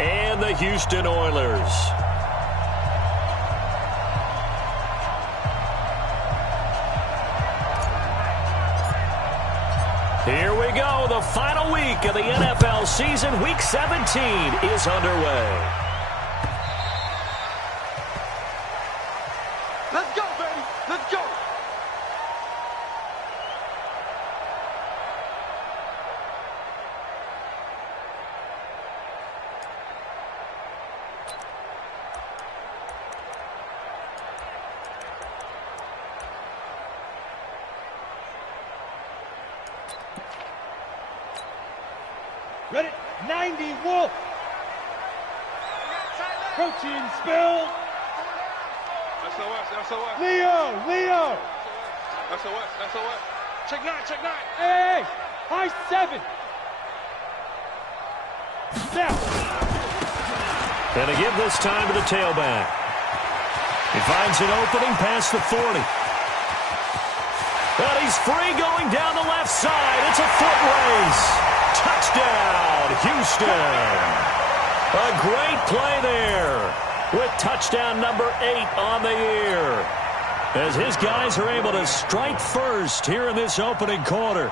and the Houston Oilers. Here we go. The final week of the NFL season. Week 17 is underway. Let's go, baby. Let's go. Ready? 90, Wolf. Protein spill. SOS. Leo. SOS. Check 9. Hey. High 7. Now. And to give this time to the tailback. He finds an opening past the 40. And he's free going down the left side. It's a foot race. Touchdown, Houston. A great play there with touchdown number 8 on the year. As his guys are able to strike first here in this opening quarter.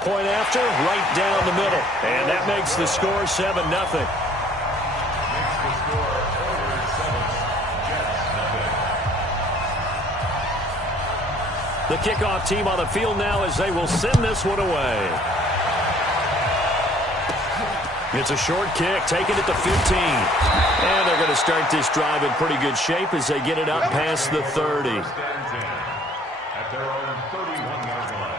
Point after, right down the middle. And that makes the score 7-0. The kickoff team on the field now as they will send this one away. It's a short kick, taking it to 15. And they're going to start this drive in pretty good shape as they get it up past the 30. At their own 31-yard line.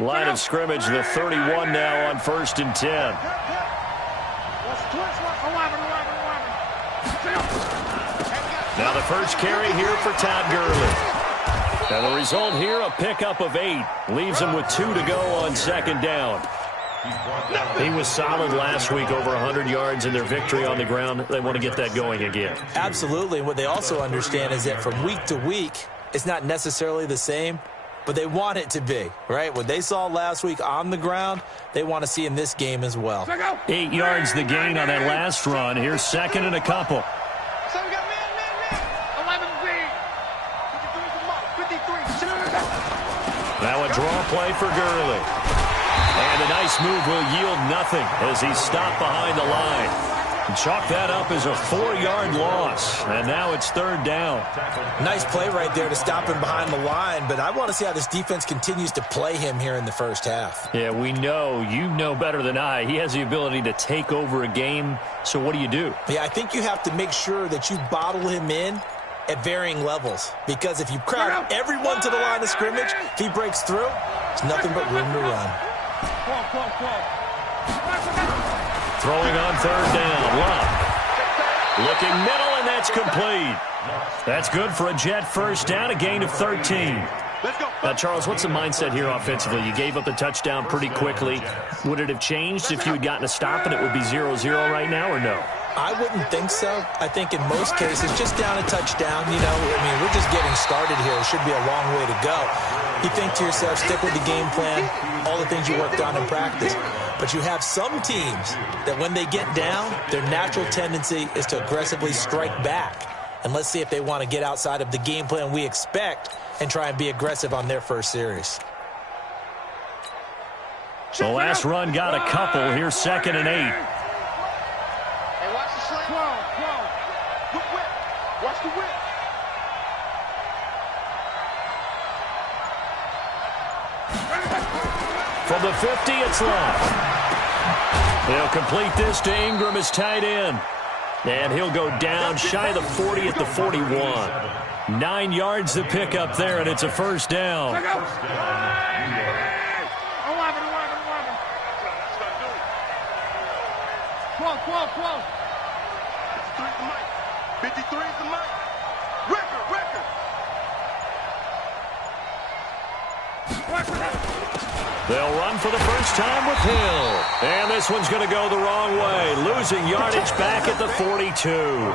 Line of scrimmage, the 31 now on 1st and 10. Now the first carry here for Todd Gurley. And the result here, a pickup of 8. Leaves him with 2 to go on 2nd down. He was solid last week, over 100 yards in their victory on the ground. They want to get that going again. Absolutely. And what they also understand is that from week to week, it's not necessarily the same, but they want it to be, right? What they saw last week on the ground, they want to see in this game as well. 8 yards the gain on that last run. Here's 2nd and a couple. So we got man. 11 feet. 53. Now a draw play for Gurley. And a nice move will yield nothing as he's stopped behind the line. And chalk that up as a 4-yard loss. And now it's 3rd down. Nice play right there to stop him behind the line, but I want to see how this defense continues to play him here in the first half. Yeah, we know. You know better than I. He has the ability to take over a game. So what do you do? Yeah, I think you have to make sure that you bottle him in at varying levels. Because if you crowd everyone to the line of scrimmage, if he breaks through, it's nothing but room to run. Throwing on 3rd down. Love. Looking middle, and that's complete. That's good for a Jet first down, a gain of 13. Now, Charles, what's the mindset here offensively? You gave up the touchdown pretty quickly. Would it have changed if you had gotten a stop and it would be 0-0 right now, or no? I wouldn't think so. I think in most cases, just down a touchdown, you know, I mean, we're just getting started here. It should be a long way to go. You think to yourself, stick with the game plan, all the things you worked on in practice. But you have some teams that when they get down, their natural tendency is to aggressively strike back. And let's see if they want to get outside of the game plan we expect and try and be aggressive on their first series. The last run got a couple. Here's 2nd and 8. Hey, watch the slant. Whip. Watch the whip. From the 50, it's left. They'll complete this to Ingram as tight end. And he'll go down shy of the 40 at the 41. 9 yards to pick up there, and it's a first down. 11. 12. 53 is the mic. Record. They'll run for the first time with Hill. And this one's going to go the wrong way, losing yardage back at the 42.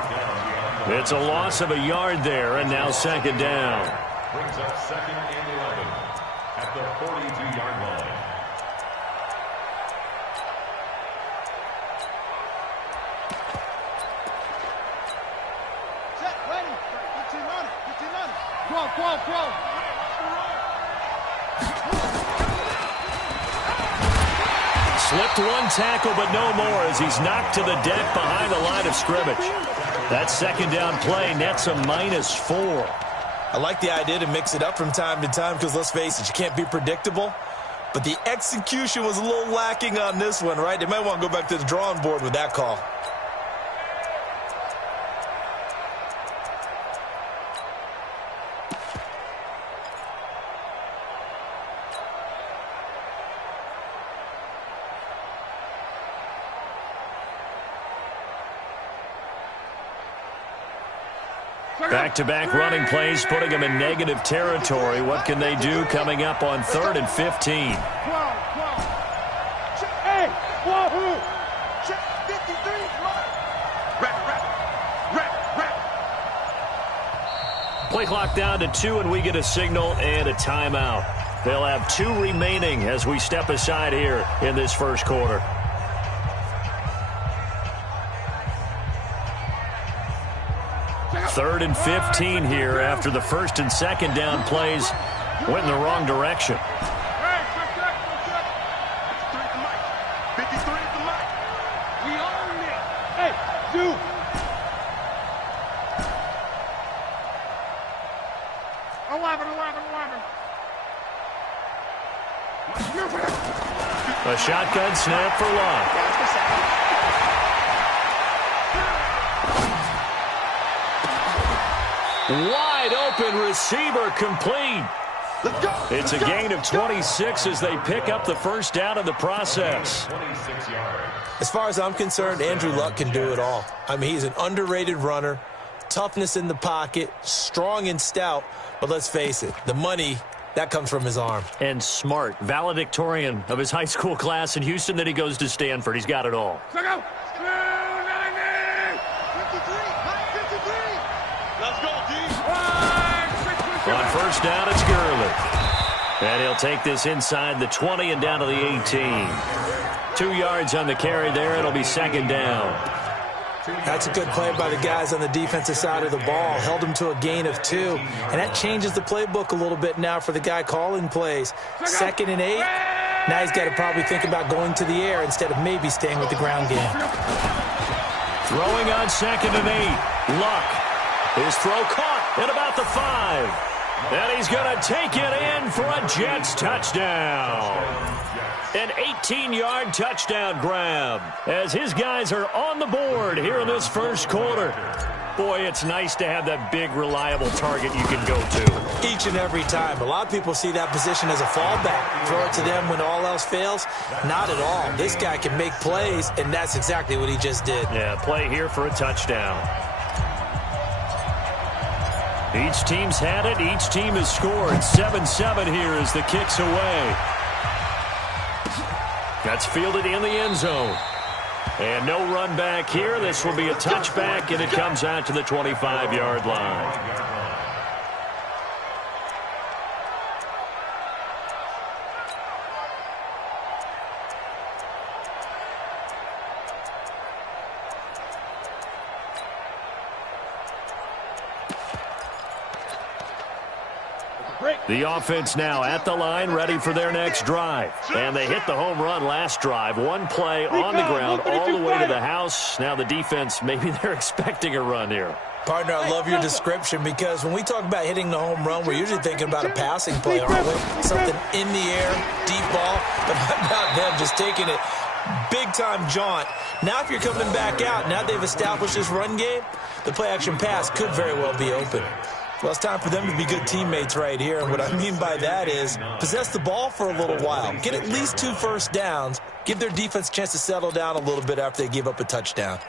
It's a loss of a yard there, and now second down. Brings up second and 11 at the 42-yard line. Set, ready. 15 on it. 15 on it. Quo. Slipped one tackle, but no more as he's knocked to the deck behind the line of scrimmage. That second down play nets a -4. I like the idea to mix it up from time to time because, let's face it, you can't be predictable. But the execution was a little lacking on this one, right? They might want to go back to the drawing board with that call. Back-to-back running plays, putting them in negative territory. What can they do coming up on 3rd and 15? Hey, wahoo! Check 53. Rep. Play clock down to 2, and we get a signal and a timeout. They'll have 2 remaining as we step aside here in this first quarter. Third and 15 here after the first and second down plays went in the wrong direction. Hey, check. 53 at the mic. We own it. Hey, do! A shotgun snap for Locke. Wide open receiver complete. Let's go. It's a gain of 26 as they pick up the first down in the process. 26 yards. As far as I'm concerned, Andrew Luck can do it all. I mean, he's an underrated runner, toughness in the pocket, strong and stout, but let's face it, the money, that comes from his arm. And smart, valedictorian of his high school class in Houston, then he goes to Stanford. He's got it all. Let's go. 53. Let's go, D. On first down, it's Gurley. And he'll take this inside the 20 and down to the 18. 2 yards on the carry there. It'll be second down. That's a good play by the guys on the defensive side of the ball. Held him to a gain of 2. And that changes the playbook a little bit now for the guy calling plays. 2nd and 8. Now he's got to probably think about going to the air instead of maybe staying with the ground game. Throwing on 2nd and 8. Luck. His throw caught at about the 5. And he's going to take it in for a Jets touchdown. An 18-yard touchdown grab as his guys are on the board here in this first quarter. Boy, it's nice to have that big, reliable target you can go to. Each and every time. A lot of people see that position as a fallback. Throw it to them when all else fails. Not at all. This guy can make plays, and that's exactly what he just did. Yeah, play here for a touchdown. Each team's had it. Each team has scored. 7-7 here as the kick's away. That's fielded in the end zone. And no run back here. This will be a touchback, and it comes out to the 25-yard line. The offense now at the line, ready for their next drive. And they hit the home run last drive. One play on the ground all the way to the house. Now the defense, maybe they're expecting a run here. Partner, I love your description because when we talk about hitting the home run, we're usually thinking about a passing play, aren't we? Something in the air, deep ball. But how about them just taking it big-time jaunt? Now if you're coming back out, now they've established this run game, the play-action pass could very well be open. Well, it's time for them to be good teammates right here. And what I mean by that is possess the ball for a little while. Get at least 2 first downs. Give their defense a chance to settle down a little bit after they give up a touchdown.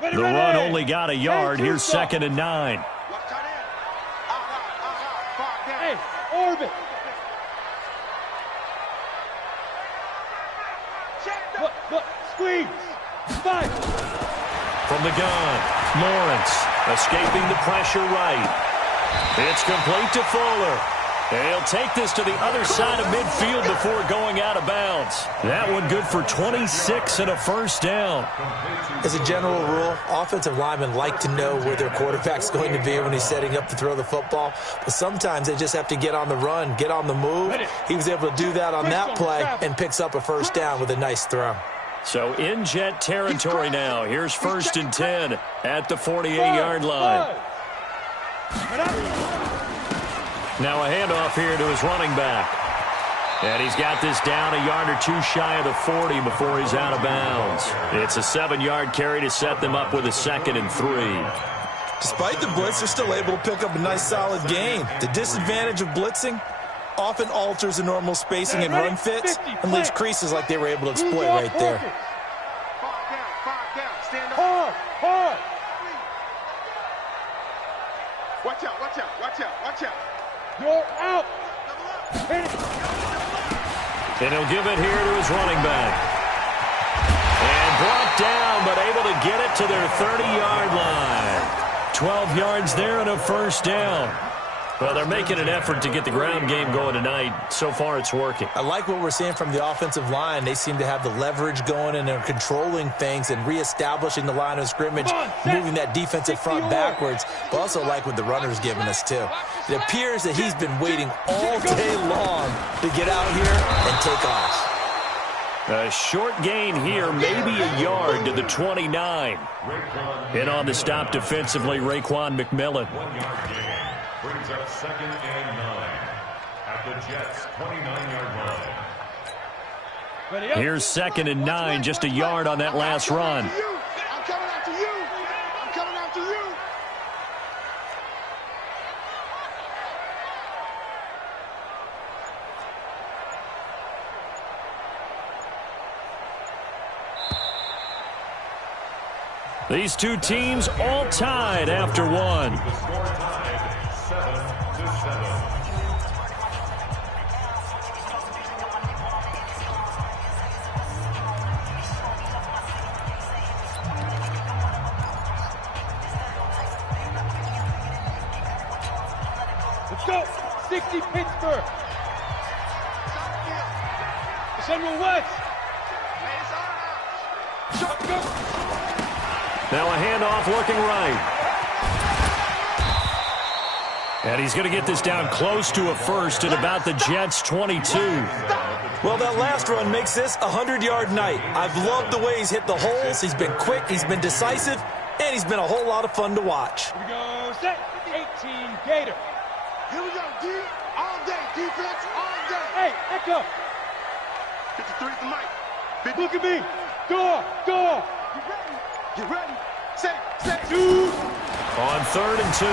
The run only got a yard. Here's 2nd and 9. Hey, orbit. Look, squeeze. Fight. From the gun, Lawrence escaping the pressure right. It's complete to Fuller. He'll take this to the other side of midfield before going out of bounds. That one good for 26 and a first down. As a general rule, offensive linemen like to know where their quarterback's going to be when he's setting up to throw the football. But sometimes they just have to get on the run, get on the move. He was able to do that on that play and picks up a first down with a nice throw. So in Jet territory now. Here's 1st and 10 at the 48-yard line. Now a handoff here to his running back. And he's got this down a yard or two shy of the 40 before he's out of bounds. It's a 7-yard carry to set them up with a 2nd and 3. Despite the blitz, they're still able to pick up a nice solid gain. The disadvantage of blitzing often alters the normal spacing and run fits and leaves creases like they were able to exploit right there. Hard. Watch out. You're out. And he'll give it here to his running back. And brought down, but able to get it to their 30-yard line. 12 yards there and a first down. Well, they're making an effort to get the ground game going tonight. So far, it's working. I like what we're seeing from the offensive line. They seem to have the leverage going, and they're controlling things and reestablishing the line of scrimmage, moving that defensive front backwards. But also like what the runner's giving us, too. It appears that he's been waiting all day long to get out here and take off. A short gain here, maybe a yard to the 29. In on the stop defensively, Raekwon McMillan. 1 yard gain. Brings up 2nd and 9 at the Jets' 29-yard line. Here's 2nd and 9, just a yard on that last run. I'm coming after you. These two teams all tied after one. The score tied 7-7. Let's go. 60 Pittsburgh. Central West. Go. Now a handoff looking right. And he's going to get this down close to a first at about the Jets' 22. Well, that last run makes this a 100-yard night. I've loved the way he's hit the holes. He's been quick, he's been decisive, and he's been a whole lot of fun to watch. Here we go. Set. 18 Gator. Here we go, D. All day. Defense all day. Hey, echo. 53 for Mike. Look at me. Door. Get ready. Set. Two. On 3rd and 2,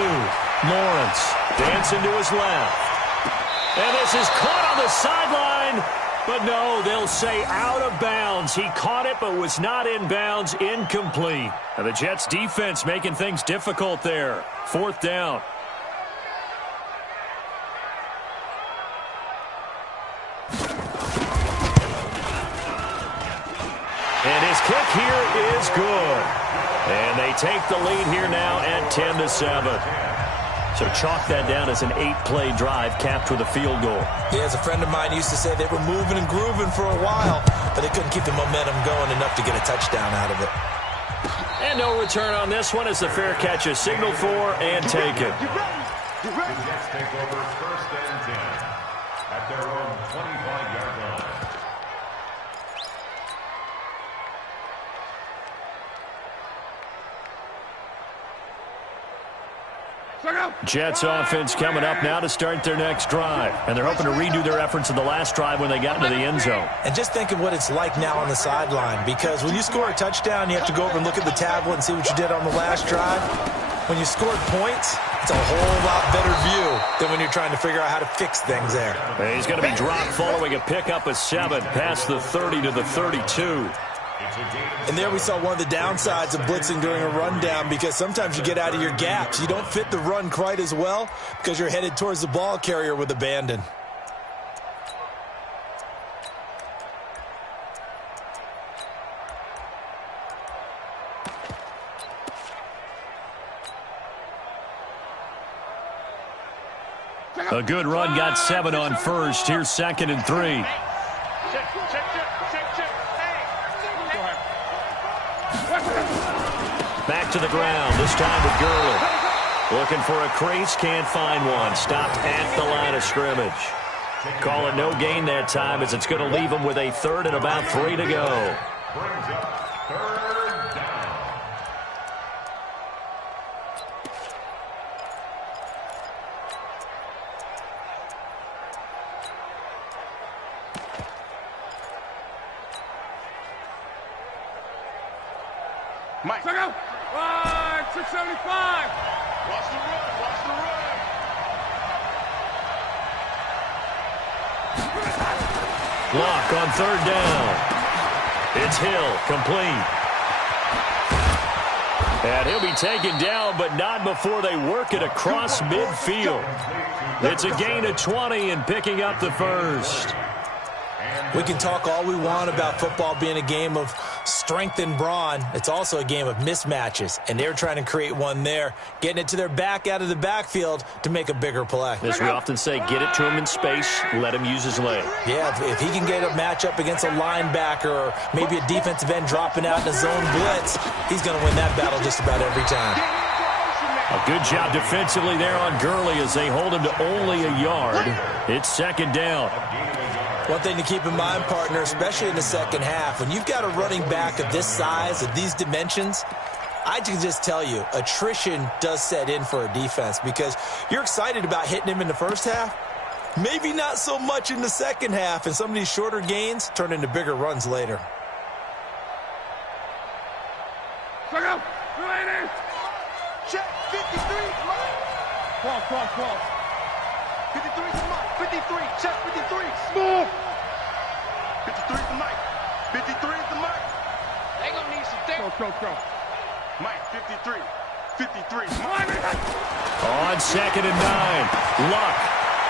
Lawrence dancing to his left. And this is caught on the sideline. But no, they'll say out of bounds. He caught it but was not in bounds. Incomplete. And the Jets defense making things difficult there. 4th down. And his kick here is good. And they take the lead here now at 10-7. So chalk that down as an 8-play drive capped with a field goal. Yeah, as a friend of mine used to say, they were moving and grooving for a while, but they couldn't keep the momentum going enough to get a touchdown out of it. And no return on this one as the fair catch is signaled for and taken. The Jets take over 1st and 10 at their own 25-yard line. Jets offense coming up now to start their next drive. And they're hoping to redo their efforts in the last drive when they got into the end zone. And just think of what it's like now on the sideline, because when you score a touchdown, you have to go over and look at the tablet and see what you did on the last drive. When you scored points, it's a whole lot better view than when you're trying to figure out how to fix things there. And he's going to be dropped following a pickup of 7 past the 30 to the 32. And there we saw one of the downsides of blitzing during a rundown, because sometimes you get out of your gaps. You don't fit the run quite as well because you're headed towards the ball carrier with abandon. A good run got 7 on first. Here's 2nd and 3. Back to the ground, this time with Gurley. Looking for a crease, can't find one. Stopped at the line of scrimmage. Call it no gain that time as it's going to leave him with a 3rd and about 3 to go. Brings up 3rd down. Mike. Check out. 675. Watch the run. Watch the run. Lock on 3rd down. It's Hill, complete. And he'll be taken down, but not before they work it across midfield. It's a gain of 20 and picking up the 1st. We can talk all we want about football being a game of strength and brawn. It's also a game of mismatches, and they're trying to create one there, getting it to their back out of the backfield to make a bigger play. As we often say, get it to him in space, let him use his leg. Yeah, if he can get a matchup against a linebacker or maybe a defensive end dropping out in a zone blitz, he's going to win that battle just about every time. A good job defensively there on Gurley as they hold him to only a yard. It's 2nd down. One thing to keep in mind, partner, especially in the second half, when you've got a running back of this size, of these dimensions, I can just tell you, attrition does set in for a defense because you're excited about hitting him in the first half. Maybe not so much in the second half, and some of these shorter gains turn into bigger runs later. Check out. Check. 53. Cross. 53 to Mike. 53. Check. 53. Move. 53 to Mike. 53 to Mike. They gonna need some Go. Mike, 53. 53. On 2nd and 9. Luck.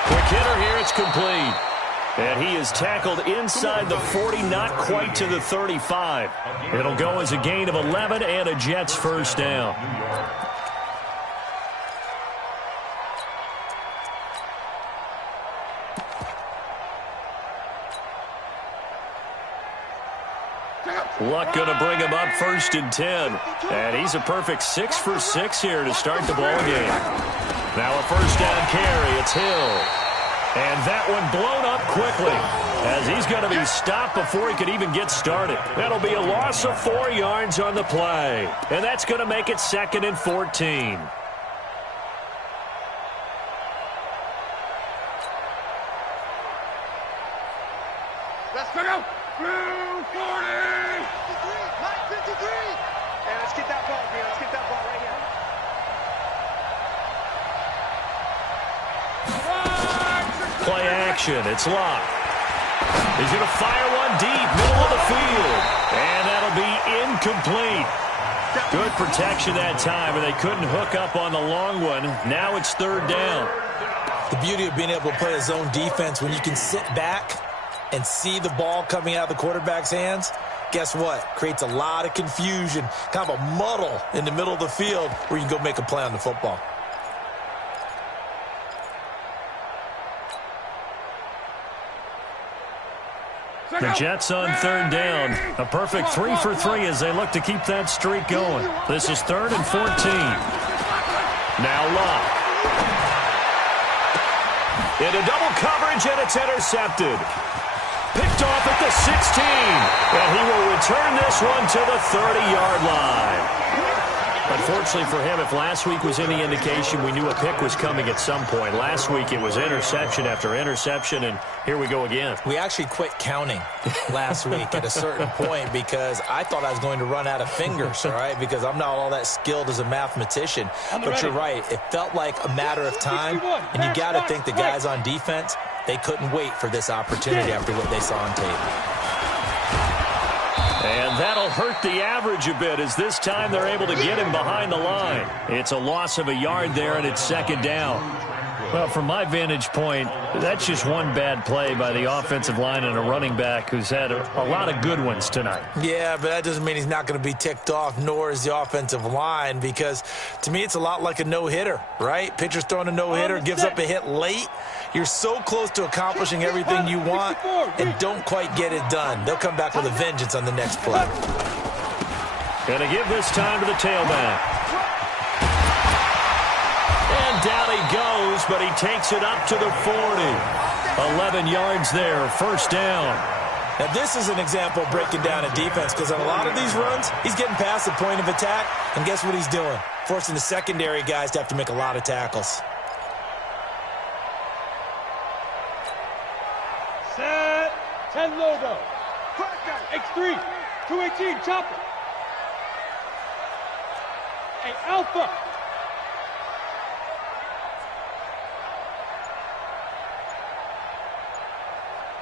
Quick hitter here. It's complete. And he is tackled inside the 40, not quite to the 35. It'll go as a gain of 11 and a Jets 1st down. Luck going to bring him up 1st and 10. And he's a perfect 6 for 6 here to start the ball game. Now a 1st down carry. It's Hill. And that one blown up quickly as he's going to be stopped before he could even get started. That'll be a loss of 4 yards on the play. And that's going to make it 2nd and 14. Let's go. 40. Mike, 53. And let's get that ball, man. Let's get that ball right here. Play action. It's Locke. He's going to fire one deep, middle of the field. And that'll be incomplete. Good protection that time, and they couldn't hook up on the long one. Now it's 3rd down. The beauty of being able to play a zone defense when you can sit back and see the ball coming out of the quarterback's hands, guess what? Creates a lot of confusion, kind of a muddle in the middle of the field where you can go make a play on the football. The Jets on 3rd down. A perfect 3 for 3 as they look to keep that streak going. This is 3rd and 14. Now Locke. Into double coverage, and it's intercepted. Picked off at the 16. And he will return this one to the 30-yard line. Unfortunately for him, if last week was any indication, we knew a pick was coming at some point. Last week it was interception after interception, and here we go again. We actually quit counting last week at a certain point because I thought I was going to run out of fingers, all right, because I'm not all that skilled as a mathematician. But you're right. It felt like a matter of time, and you got to think the guys on defense, they couldn't wait for this opportunity after what they saw on tape. And that'll hurt the average a bit as this time they're able to get him behind the line. It's a loss of a yard there, and it's 2nd down. Well, from my vantage point, that's just one bad play by the offensive line and a running back who's had a lot of good ones tonight. Yeah, but that doesn't mean he's not going to be ticked off, nor is the offensive line, because to me it's a lot like a no-hitter, right? Pitcher's throwing a no-hitter, gives up a hit late. You're so close to accomplishing everything you want and don't quite get it done. They'll come back with a vengeance on the next play. Going to give this time to the tailback. And down he goes, but he takes it up to the 40. 11 yards there, first down. Now, this is an example of breaking down a defense, because on a lot of these runs, he's getting past the point of attack, and guess what he's doing? Forcing the secondary guys to have to make a lot of tackles. Set. 10 logo. X3. 218. Chopper. Hey, Alpha.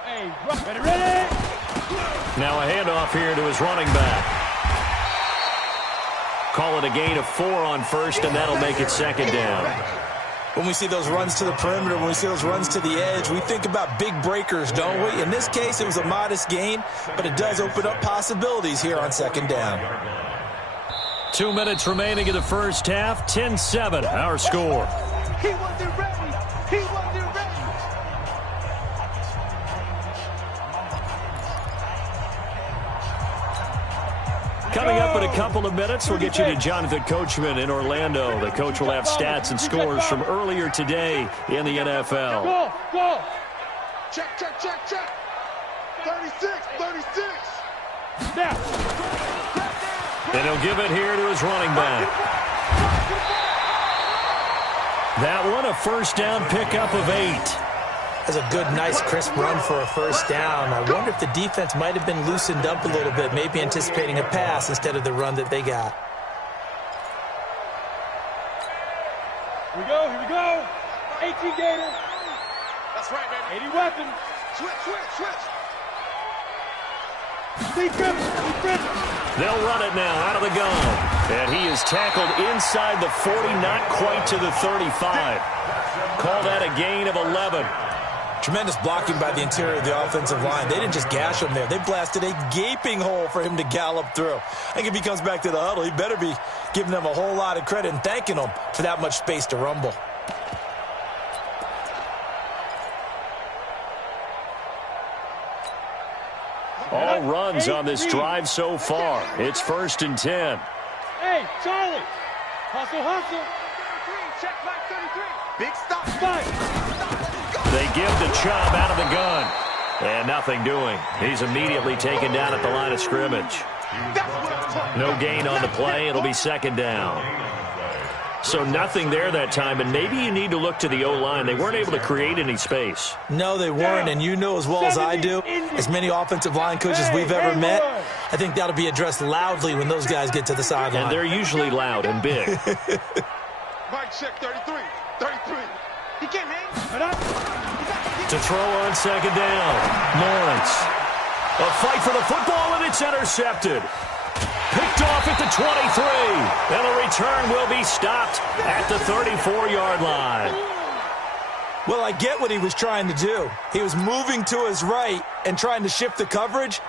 Hey, ready? Now a handoff here to his running back. Call it a gain of 4 on first, and that'll make it second down. When we see those runs to the perimeter, when we see those runs to the edge, we think about big breakers, don't we? In this case, it was a modest gain, but it does open up possibilities here on second down. 2 minutes remaining in the first half. 10-7, our score. He wasn't ready. He wasn't ready. Coming up in a couple of minutes, we'll get you to Jonathan Coachman in Orlando. The coach will have stats and scores from earlier today in the NFL. Go. Check. 36. Now. And he'll give it here to his running back. That one, a first down pickup of 8. That's a good, nice, crisp run for a first down. I wonder if the defense might have been loosened up a little bit, maybe anticipating a pass instead of the run that they got. Here we go. 18 Gator. That's right, baby. 80 weapons. Switch. Deep grip. They'll run it now out of the gun. And he is tackled inside the 40, not quite to the 35. Call that a gain of 11. Tremendous blocking by the interior of the offensive line. They didn't just gash him there. They blasted a gaping hole for him to gallop through. I think if he comes back to the huddle, he better be giving them a whole lot of credit and thanking them for that much space to rumble. All runs on this drive so far. It's 1st and 10. Hey, Charlie. Hustle. Check back 33. Big stop. They give the chop out of the gun. And nothing doing. He's immediately taken down at the line of scrimmage. No gain on the play. It'll be second down. So nothing there that time, and maybe you need to look to the O-line. They weren't able to create any space. No, they weren't, and you know as well as I do, as many offensive line coaches we've ever met, I think that'll be addressed loudly when those guys get to the sideline. And they're usually loud and big. Mike, check 33. He can't hang. To throw on second down, Lawrence. A fight for the football, and it's intercepted. Picked off at the 23, and the return will be stopped at the 34-yard line. Well, I get what he was trying to do. He was moving to his right and trying to shift the coverage,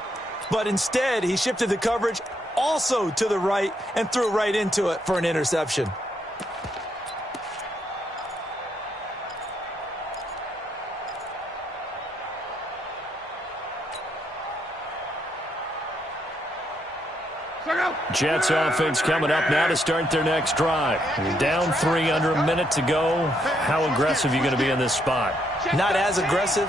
but instead he shifted the coverage also to the right and threw right into it for an interception. Jets offense coming up now to start their next drive. Down 3 under a minute to go. How aggressive are you going to be in this spot? Not as aggressive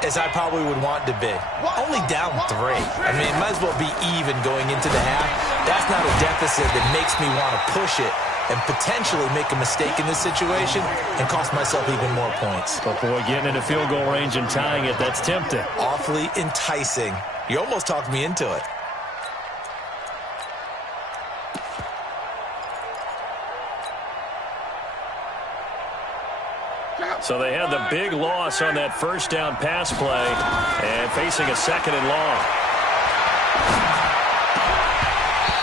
as I probably would want to be. Only down 3. I mean, it might as well be even going into the half. That's not a deficit that makes me want to push it and potentially make a mistake in this situation and cost myself even more points. But boy, getting into field goal range and tying it, that's tempting. Awfully enticing. You almost talked me into it. So they had the big loss on that first down pass play and facing a second and long.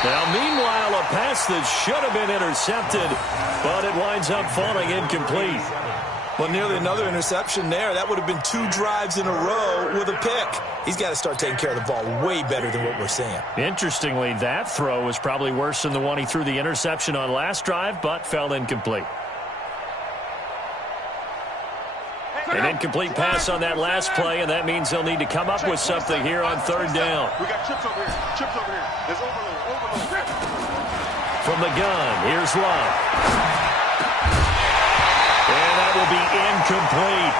Now, meanwhile, a pass that should have been intercepted, but it winds up falling incomplete. Well, nearly another interception there. That would have been 2 drives in a row with a pick. He's got to start taking care of the ball way better than what we're seeing. Interestingly, that throw was probably worse than the one he threw the interception on last drive, but fell incomplete. An incomplete pass on that last play, and that means they'll need to come up with something here on third down. We got chips over here. Chips over here. There's overload. From the gun, here's Love. And that will be incomplete.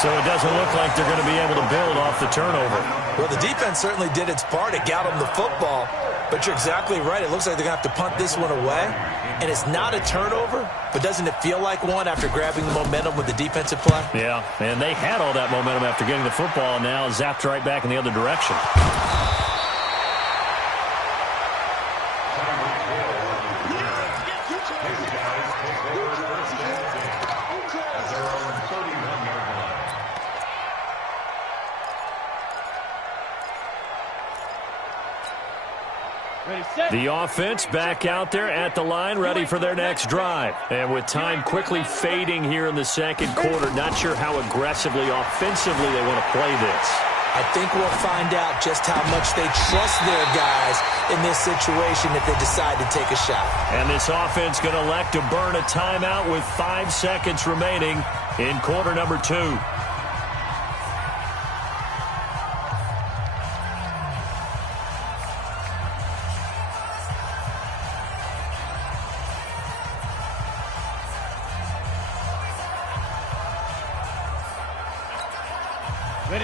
So it doesn't look like they're going to be able to build off the turnover. Well, the defense certainly did its part. It got them the football. But you're exactly right. It looks like they're going to have to punt this one away. And it's not a turnover, but doesn't it feel like one after grabbing the momentum with the defensive play? Yeah, and they had all that momentum after getting the football, and now zapped right back in the other direction. The offense back out there at the line, ready for their next drive. And with time quickly fading here in the second quarter, not sure how aggressively, offensively they want to play this. I think we'll find out just how much they trust their guys in this situation if they decide to take a shot. And this offense going to elect to burn a timeout with 5 seconds remaining in quarter number 2.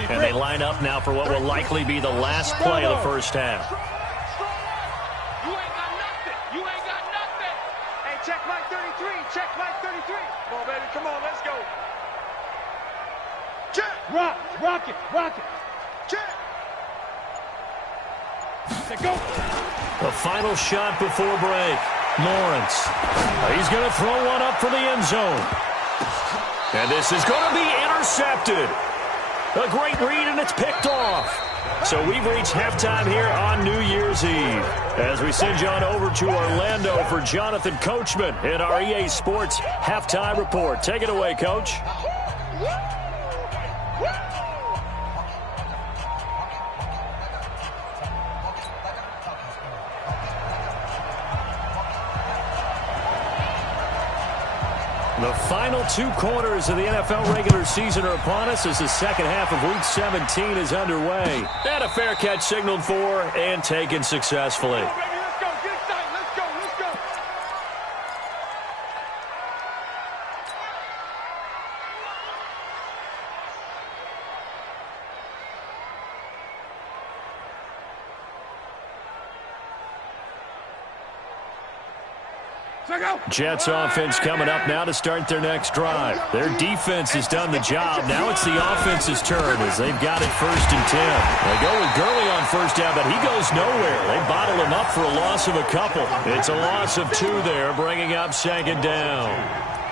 And they line up now for what will likely be the last play of the first half. You ain't got nothing. You ain't got nothing. Hey, check Mike 33. Check Mike 33. Come on, baby. Come on, let's go. Check. Rock it. Check. Say go. The final shot before break. Lawrence. He's going to throw one up for the end zone. And this is going to be intercepted. A great read, and it's picked off. So we've reached halftime here on New Year's Eve. As we send you on over to Orlando for Jonathan Coachman in our EA Sports Halftime Report. Take it away, Coach. The final 2 quarters of the NFL regular season are upon us as the second half of Week 17 is underway. And a fair catch signaled for and taken successfully. Let's go. Get excited. Let's go. Jets offense coming up now to start their next drive. Their defense has done the job. Now it's the offense's turn as they've got it 1st and 10. They go with Gurley on first down, but he goes nowhere. They bottle him up for a loss of a couple. It's a loss of 2 there, bringing up 2nd down.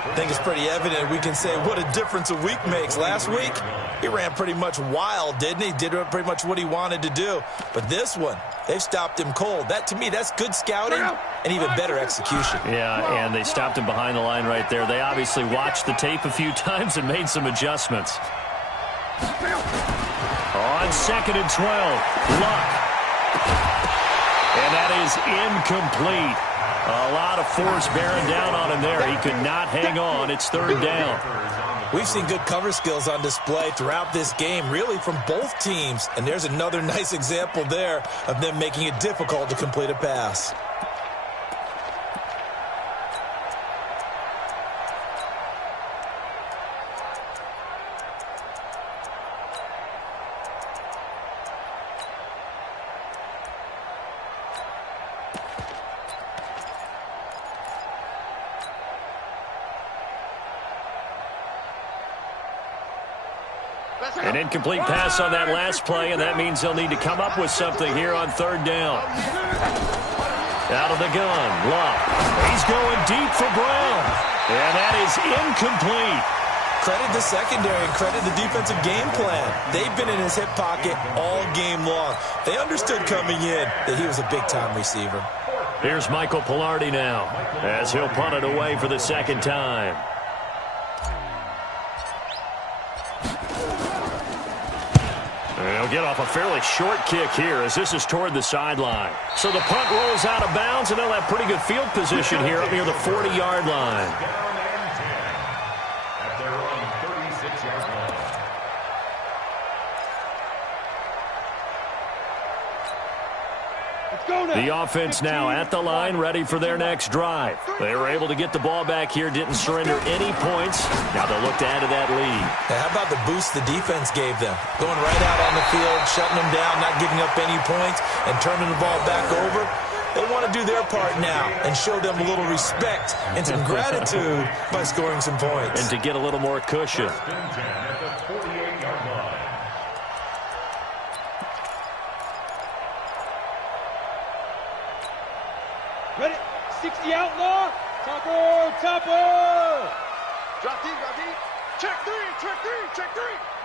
I think it's pretty evident we can say what a difference a week makes. Last week, he ran pretty much wild, didn't he? Did pretty much what he wanted to do. But this one, they've stopped him cold. That, to me, that's good scouting and even better execution. Yeah, and they stopped him behind the line right there. They obviously watched the tape a few times and made some adjustments. On 2nd and 12, Luck. And that is incomplete. A lot of force bearing down on him there. He could not hang on. It's 3rd down. We've seen good cover skills on display throughout this game, really from both teams. And there's another nice example there of them making it difficult to complete a pass. An incomplete pass on that last play, and that means they'll need to come up with something here on 3rd down. Out of the gun, Love. He's going deep for Brown. And that is incomplete. Credit the secondary and credit the defensive game plan. They've been in his hip pocket all game long. They understood coming in that he was a big-time receiver. Here's Michael Pilardi now as he'll punt it away for the 2nd time. get off a fairly short kick here as this is toward the sideline. So the punt rolls out of bounds, and they'll have pretty good field position here up near the 40-yard line. Down and 10 at their own 36-yard line. The offense now at the line, ready for their next drive. They were able to get the ball back here, didn't surrender any points. Now they'll look to add to that lead. How about the boost the defense gave them? Going right out on the field, shutting them down, not giving up any points, and turning the ball back over. They want to do their part now and show them a little respect and some gratitude by scoring some points. And to get a little more cushion. First and 10 at the 48-yard line. Ready? 60 outlaw. Topper. Drop deep, drop deep. Check three.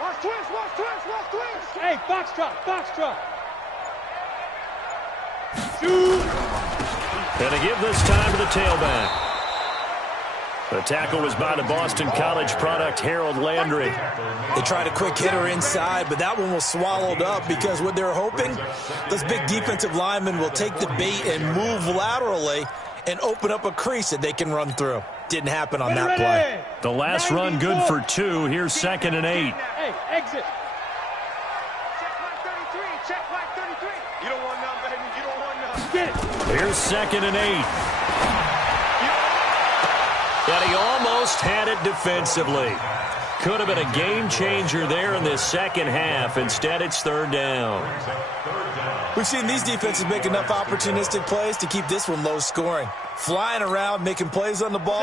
Watch twist. Hey, foxtrot. Shoot. Gonna give this time to the tailback. The tackle was by the Boston College product, Harold Landry. They tried a quick hitter inside, but that one was swallowed up because what they're hoping, those big defensive linemen will take the bait and move laterally and open up a crease that they can run through. Didn't happen on that play. The last run good for 2. Here's 2nd and 8. Hey, exit. Check like 33. You don't want none, baby. You don't want none. Get it. Here's 2nd and 8. But he almost had it defensively. Could have been a game changer there in this second half. Instead, it's 3rd down. We've seen these defenses make enough opportunistic plays to keep this one low scoring. Flying around, making plays on the ball,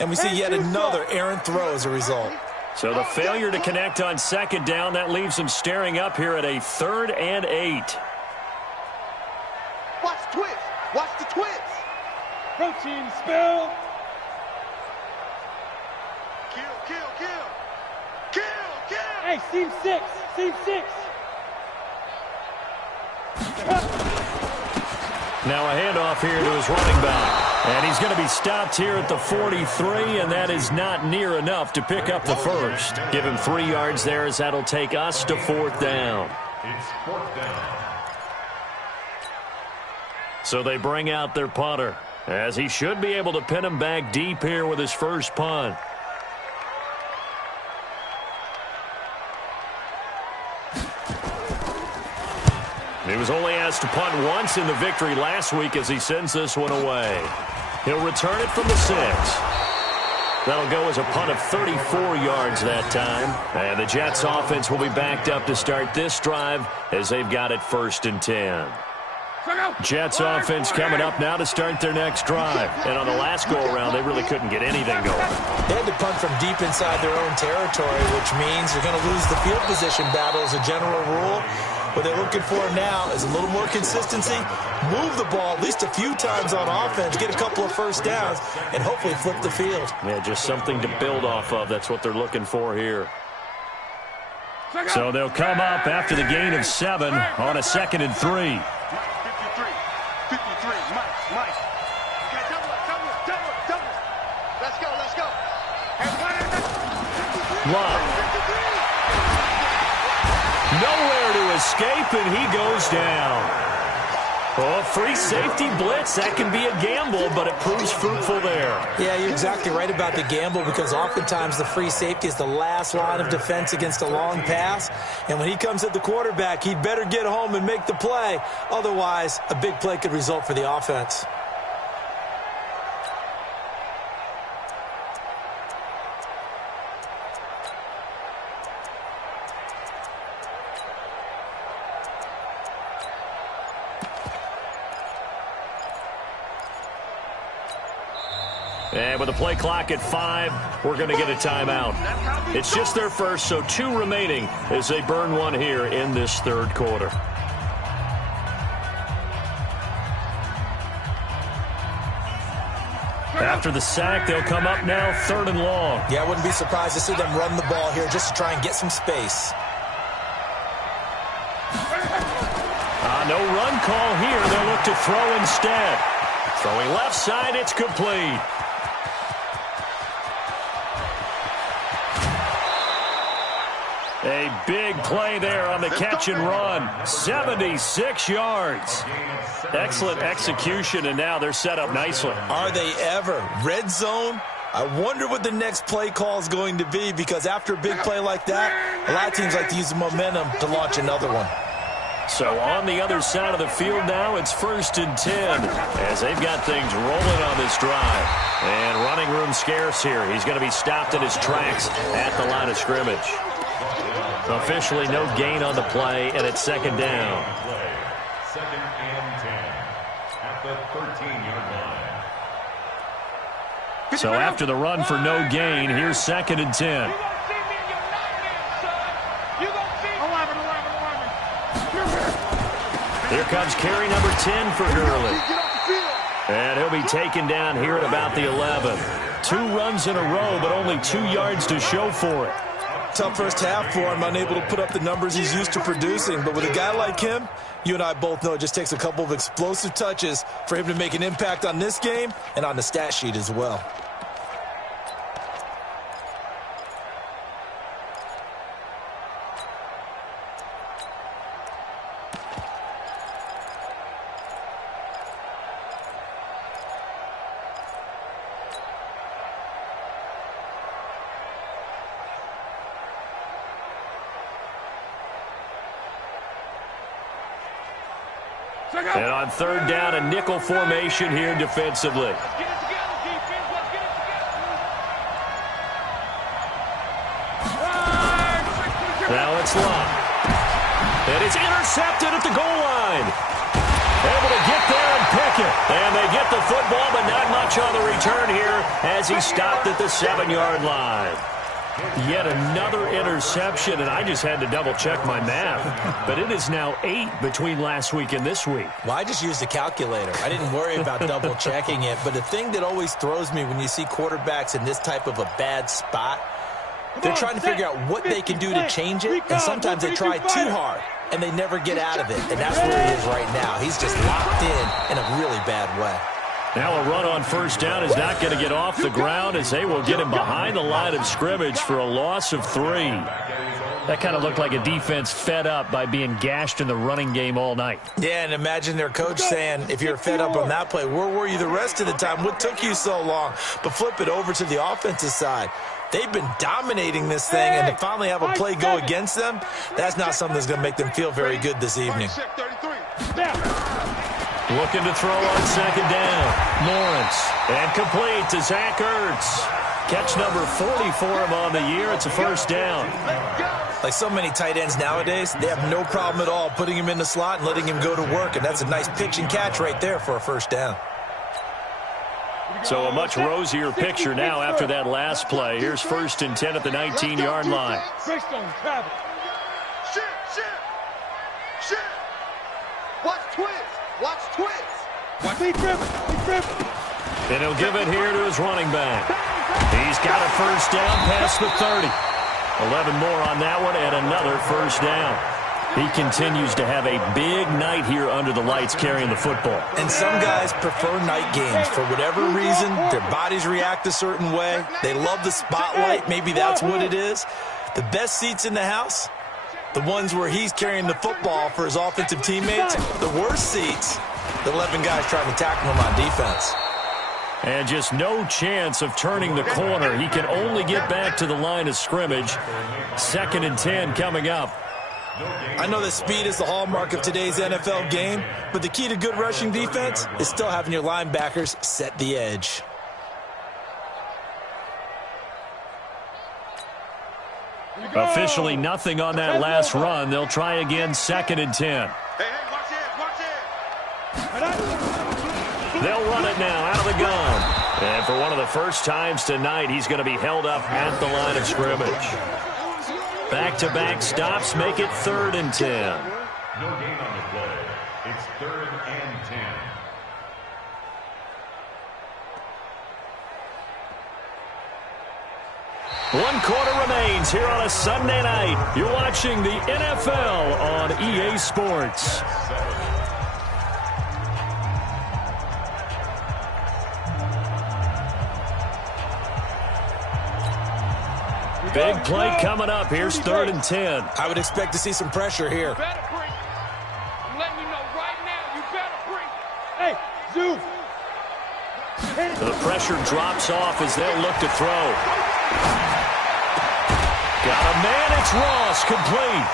and we see yet another errant throw as a result. So the failure to connect on 2nd down, that leaves them staring up here at a 3rd and 8. Watch twist. Watch the twist. Protein spill. Kill. Hey, seam 6. Now a handoff here to his running back. And he's going to be stopped here at the 43, and that is not near enough to pick up the first. Give him 3 yards there as that'll take us to 4th down. It's 4th down. So they bring out their punter, as he should be able to pin him back deep here with his first punt. He was only asked to punt once in the victory last week as he sends this one away. He'll return it from the 6. That'll go as a punt of 34 yards that time. And the Jets offense will be backed up to start this drive as they've got it 1st and 10. Jets offense coming up now to start their next drive. And on the last go-around, they really couldn't get anything going. They had to punt from deep inside their own territory, which means they're going to lose the field position battle as a general rule. What they're looking for now is a little more consistency, move the ball at least a few times on offense, get a couple of first downs, and hopefully flip the field. Yeah, just something to build off of. That's what they're looking for here. So they'll come up after the gain of 7 on a 2nd and 3. 53, Mike. Okay, double. Let's go. Love. Nowhere to escape, and he goes down. Oh, free safety blitz. That can be a gamble, but it proves fruitful there. Yeah, you're exactly right about the gamble because oftentimes the free safety is the last line of defense against a long pass. And when he comes at the quarterback, he'd better get home and make the play. Otherwise, a big play could result for the offense. And with the play clock at 5, we're going to get a timeout. It's just their first, so 2 remaining as they burn one here in this 3rd quarter. After the sack, they'll come up now 3rd and long. Yeah, I wouldn't be surprised to see them run the ball here just to try and get some space. No run call here. They'll look to throw instead. Throwing left side, it's complete. A big play there on the catch and run. 76 yards. Excellent execution, and now they're set up nicely. Are they ever? Red zone? I wonder what the next play call is going to be, because after a big play like that, a lot of teams like to use the momentum to launch another one. So on the other side of the field now, it's 1st and 10 as they've got things rolling on this drive. And running room scarce here. He's going to be stopped in his tracks at the line of scrimmage. Officially no gain on the play, and it's 2nd down. 2nd and 10 at the 13-yard line. So after the run for no gain, here's 2nd and 10. Here comes carry number 10 for Gurley. And he'll be taken down here at about the 11. 2 runs in a row, but only 2 yards to show for it. Tough first half for him, unable to put up the numbers he's used to producing. But with a guy like him, you and I both know it just takes a couple of explosive touches for him to make an impact on this game and on the stat sheet as well. And on 3rd down, a nickel formation here defensively. Now it's Love. And it's intercepted at the goal line. Able to get there and pick it. And they get the football, but not much on the return here as he stopped at the 7-yard line. Yet another interception, and I just had to double-check my math. But it is now 8 between last week and this week. Well, I just used a calculator. I didn't worry about double-checking it. But the thing that always throws me when you see quarterbacks in this type of a bad spot, they're trying to figure out what they can do to change it, and sometimes they try too hard, and they never get out of it. And that's where he is right now. He's just locked in a really bad way. Now a run on 1st down is not going to get off the ground as they will get him behind the line of scrimmage for a loss of 3. That kind of looked like a defense fed up by being gashed in the running game all night. Yeah, and imagine their coach saying, if you're fed up on that play, where were you the rest of the time? What took you so long? But flip it over to the offensive side. They've been dominating this thing, and to finally have a play go against them, that's not something that's going to make them feel very good this evening. Looking to throw on 2nd down. Lawrence. And complete to Zach Ertz. Catch number 40 for him on the year. It's a 1st down. Like so many tight ends nowadays, they have no problem at all putting him in the slot and letting him go to work. And that's a nice pitch and catch right there for a 1st down. So a much rosier picture now after that last play. Here's 1st and 10 at the 19-yard line. Watch twist. Watch twist. And he'll give it here to his running back. He's got a 1st down past the 30. 11 more on that one and another 1st down. He continues to have a big night here under the lights carrying the football. And some guys prefer night games. For whatever reason, their bodies react a certain way. They love the spotlight. Maybe that's what it is. The best seats in the house, the ones where he's carrying the football for his offensive teammates. The worst seats, the 11 guys trying to tackle him on defense. And just no chance of turning the corner. He can only get back to the line of scrimmage. 2nd and 10 coming up. I know that speed is the hallmark of today's NFL game, but the key to good rushing defense is still having your linebackers set the edge. Officially nothing on that last run. They'll try again 2nd and 10. They'll run it now out of the gun. And for one of the first times tonight, he's going to be held up at the line of scrimmage. Back-to-back stops make it 3rd and 10. No gain on the play. It's 3rd and 10. One quarter remains here on a Sunday night. You're watching the NFL on EA Sports. Big play coming up. Here's 3rd and 10. I would expect to see some pressure here. You better bring. I'm letting you know right now, you better bring. Hey, Zoo. The pressure drops off as they'll look to throw. Got a man. It's Ross, complete.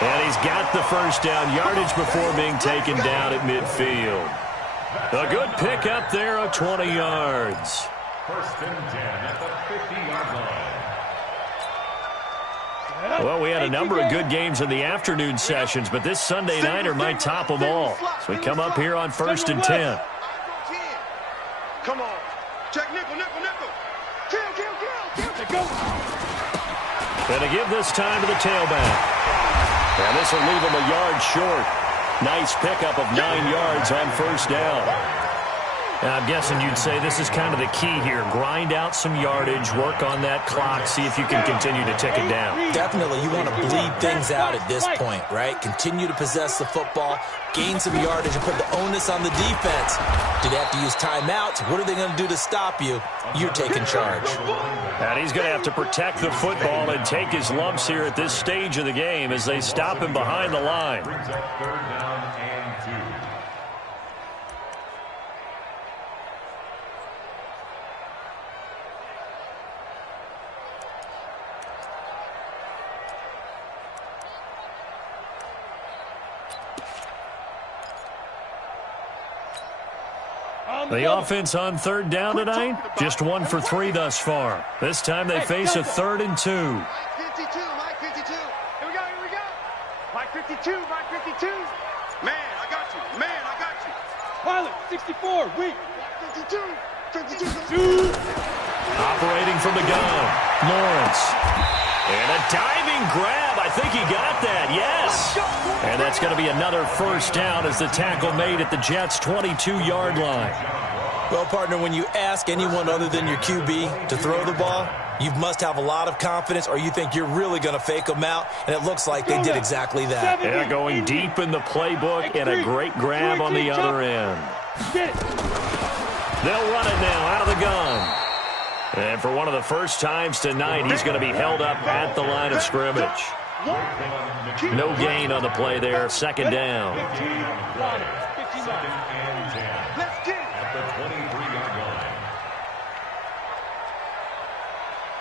And he's got the first down yardage before being taken down at midfield. A good pick up there of 20 yards. 1st and 10 at the 50-yard line. Well, we had a number of good games in the afternoon sessions, but this Sunday nighter might top them all. So we come up here on 1st and 10. Come on. Check nickel. Kill. Go. And to give this time to the tailback. And this will leave him a yard short. Nice pickup of 9 yards on 1st down. And I'm guessing you'd say this is kind of the key here. Grind out some yardage, work on that clock, see if you can continue to tick it down. Definitely, you want to bleed things out at this point, right? Continue to possess the football, gain some yardage, and put the onus on the defense. Do they have to use timeouts? What are they going to do to stop you? You're taking charge. And he's going to have to protect the football and take his lumps here at this stage of the game as they stop him behind the line. Brings up 3rd down and 2. The offense on 3rd down tonight, just 1 for 3 thus far. This time they face a 3rd and 2. Mike 52. Here we go. Mike 52. Man, I got you. Pilot, 64, weak. 52. Zoo. Operating from the gun, Lawrence. And a diving grab. I think he got that, yes. And that's going to be another 1st down as the tackle made at the Jets' 22-yard line. Well, partner, when you ask anyone other than your QB to throw the ball, you must have a lot of confidence or you think you're really going to fake them out, and it looks like they did exactly that. Yeah, going deep in the playbook and a great grab on the other end. Get it. They'll run it now out of the gun. And for one of the first times tonight, he's going to be held up at the line of scrimmage. No gain on the play there, 2nd down. 2nd and 10 at the 23-yard line.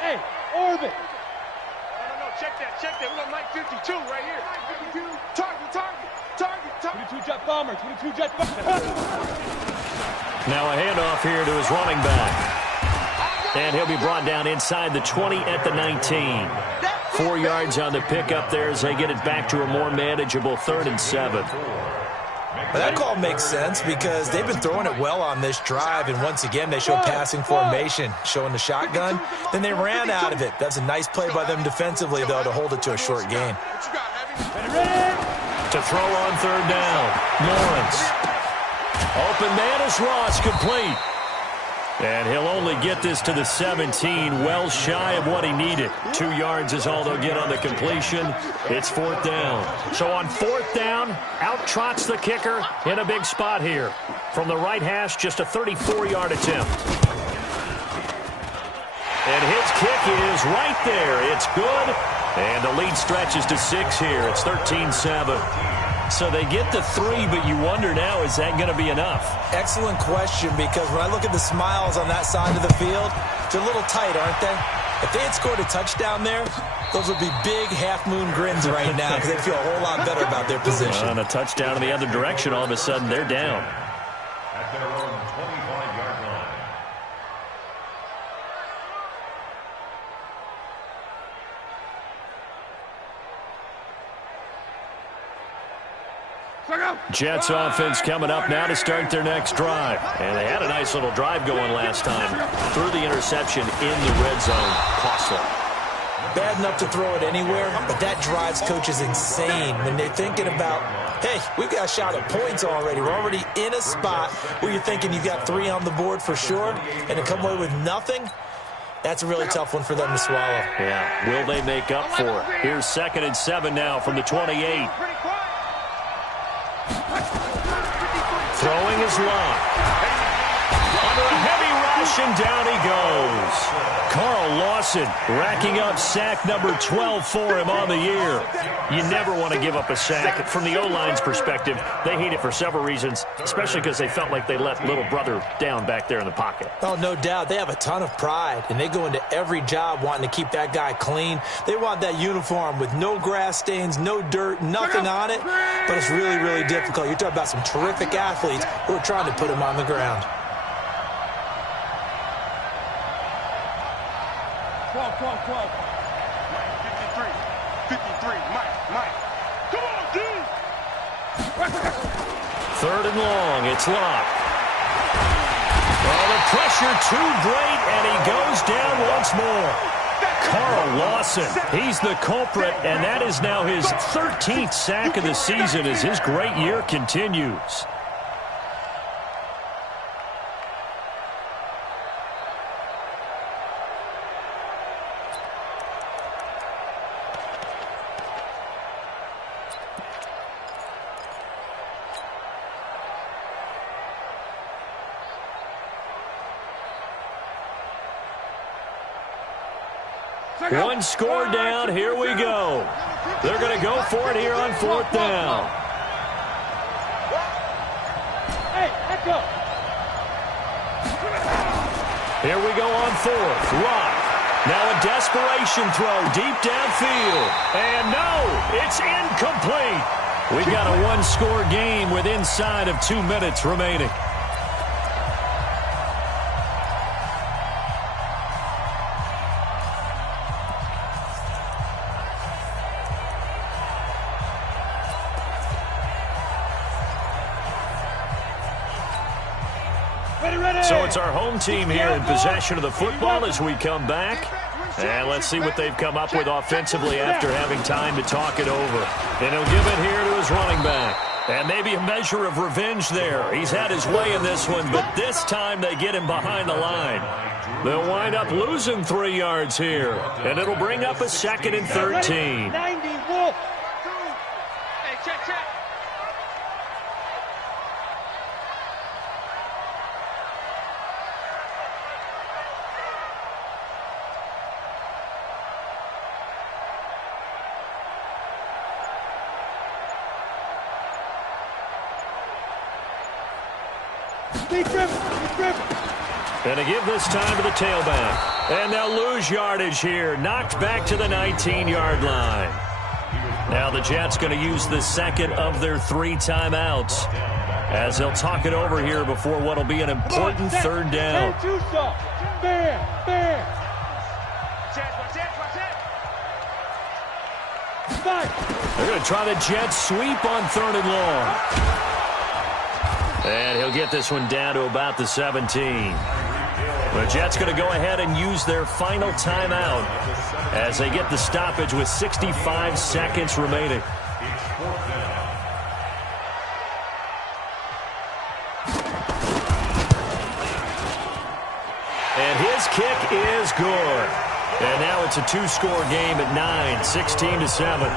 Hey, Orbit. No, check that. We got Mike 52 right here. Mike 52. Target. 22 jet bomber, 22 jet bomber. Now a handoff here to his running back. And he'll be brought down inside the 20 at the 19. 4 yards on the pickup there as they get it back to a more manageable 3rd and 7. Well, that call makes sense because they've been throwing it well on this drive, and once again they show passing formation, showing the shotgun. Then they ran out of it. That's a nice play by them defensively, though, to hold it to a short gain. To throw on 3rd down, Lawrence. Open man is Ross, complete. And he'll only get this to the 17, well shy of what he needed. 2 yards is all they'll get on the completion. It's 4th down. So on 4th down, out trots the kicker in a big spot here. From the right hash, just a 34-yard attempt. And his kick is right there. It's good. And the lead stretches to 6 here. It's 13-7. So they get the 3, but you wonder now, is that going to be enough? Excellent question, because when I look at the smiles on that side of the field, they're a little tight, aren't they? If they had scored a touchdown there, those would be big half-moon grins right now because they'd feel a whole lot better about their position. On a touchdown in the other direction, all of a sudden they're down. At their own 25-yard line. Jets offense coming up now to start their next drive. And they had a nice little drive going last time. Threw the interception in the red zone. Costly. Bad enough to throw it anywhere, but that drives coaches insane when they're thinking about, hey, we've got a shot at points already. We're already in a spot where you're thinking you've got 3 on the board for sure, and to come away with nothing, that's a really tough one for them to swallow. Yeah, will they make up for it? Here's 2nd and 7 now from the 28. Throwing his line. Under a heavy flash, and down he goes. Carl Lawson racking up sack number 12 for him on the year. You never want to give up a sack. From the O-line's perspective, they hate it for several reasons, especially because they felt like they let little brother down back there in the pocket. Oh, no doubt. They have a ton of pride, and they go into every job wanting to keep that guy clean. They want that uniform with no grass stains, no dirt, nothing on it, but it's really, really difficult. You're talking about some terrific athletes who are trying to put him on the ground. 12, 12, 12. 53, Mike. Come on, D! Third and long, it's locked. Oh, the pressure too great, and he goes down once more. Carl Lawson, he's the culprit, and that is now his 13th sack of the season as his great year continues. One score down, here we go. They're going to go for it here on fourth down. Hey, let's go. Here we go on fourth. Rock. Now a desperation throw deep downfield. And no, it's incomplete. We've got a one-score game with inside of 2 minutes remaining. So it's our home team here in possession of the football as we come back. And let's see what they've come up with offensively after having time to talk it over. And he'll give it here to his running back. And maybe a measure of revenge there. He's had his way in this one, but this time they get him behind the line. They'll wind up losing 3 yards here. And it'll bring up a 2nd and 13. 90, Wolf. Hey, check. And to give this time to the tailback. And they'll lose yardage here. Knocked back to the 19-yard line. Now the Jets going to use the second of their 3 timeouts as they'll talk it over here before what will be an important third down. Bam. They're going to try the Jets sweep on 3rd and long. And he'll get this one down to about the 17. The Jets going to go ahead and use their final timeout as they get the stoppage with 65 seconds remaining. And his kick is good. And now it's a 2-score game at 9, 16-7.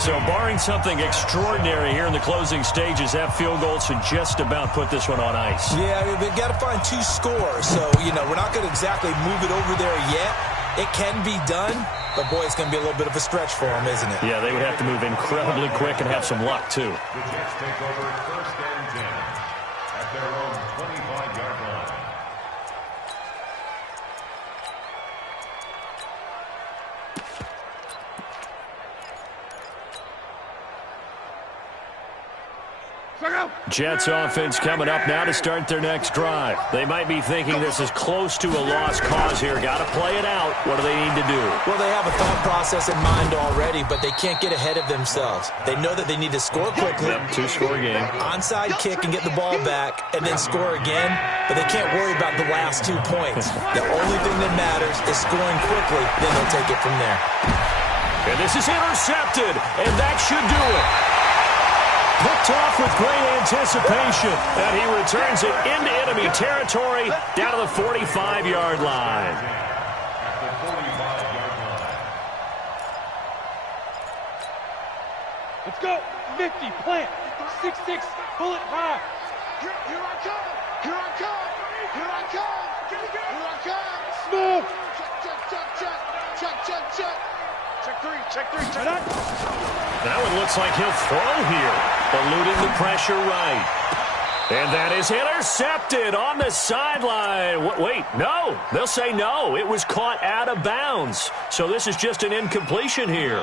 So barring something extraordinary here in the closing stages, that field goal should just about put this one on ice. Yeah, they've got to find 2 scores. So, we're not going to exactly move it over there yet. It can be done, but, boy, it's going to be a little bit of a stretch for them, isn't it? Yeah, they would have to move incredibly quick and have some luck, too. The Jets take over 1st and 10 at their own 25-yard line. Jets offense coming up now to start their next drive. They might be thinking this is close to a lost cause here. Got to play it out. What do they need to do? Well, they have a thought process in mind already, but they can't get ahead of themselves. They know that they need to score quickly. Yep, 2-score game. Onside kick and get the ball back and then score again, but they can't worry about the last 2 points. The only thing that matters is scoring quickly, then they'll take it from there. And this is intercepted, and that should do it. Picked off with great anticipation, and he returns it into enemy territory down to the 45-yard line. At the 45-yard line. Let's go. 50, plant. 6-6, bullet high. Here I come. Here I come. Here I come. That one looks like he'll throw here, eluding the pressure right. And that is intercepted on the sideline. Wait, no. They'll say no. It was caught out of bounds. So this is just an incompletion here.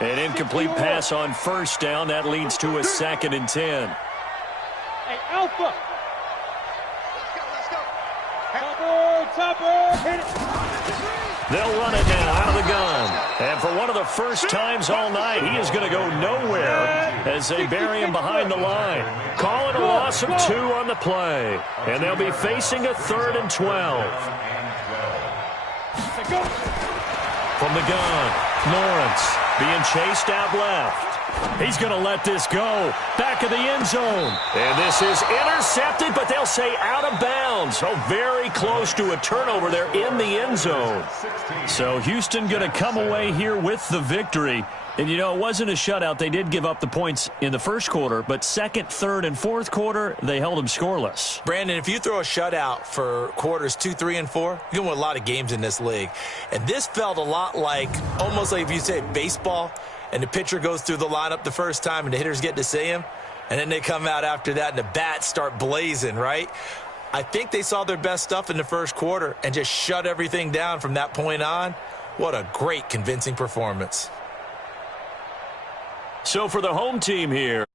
An incomplete pass on first down. That leads to a 2nd and 10. Hey, Alpha. Topper, hit it. They'll run it now out of the gun. And for one of the first times all night, he is going to go nowhere as they bury him behind the line. Call it a loss of 2 on the play. And they'll be facing a 3rd and 12. From the gun, Lawrence being chased out left. He's going to let this go. Back of the end zone. And this is intercepted, but they'll say out of bounds. Oh, very close to a turnover there in the end zone. So Houston going to come away here with the victory. And, you know, it wasn't a shutout. They did give up the points in the first quarter, but 2nd, 3rd, and 4th quarter, they held them scoreless. Brandon, if you throw a shutout for quarters 2, 3, and 4, you're going to win a lot of games in this league. And this felt a lot like, almost like if you say baseball, and the pitcher goes through the lineup the first time and the hitters get to see him, and then they come out after that and the bats start blazing, right? I think they saw their best stuff in the first quarter and just shut everything down from that point on. What a great, convincing performance. So for the home team here,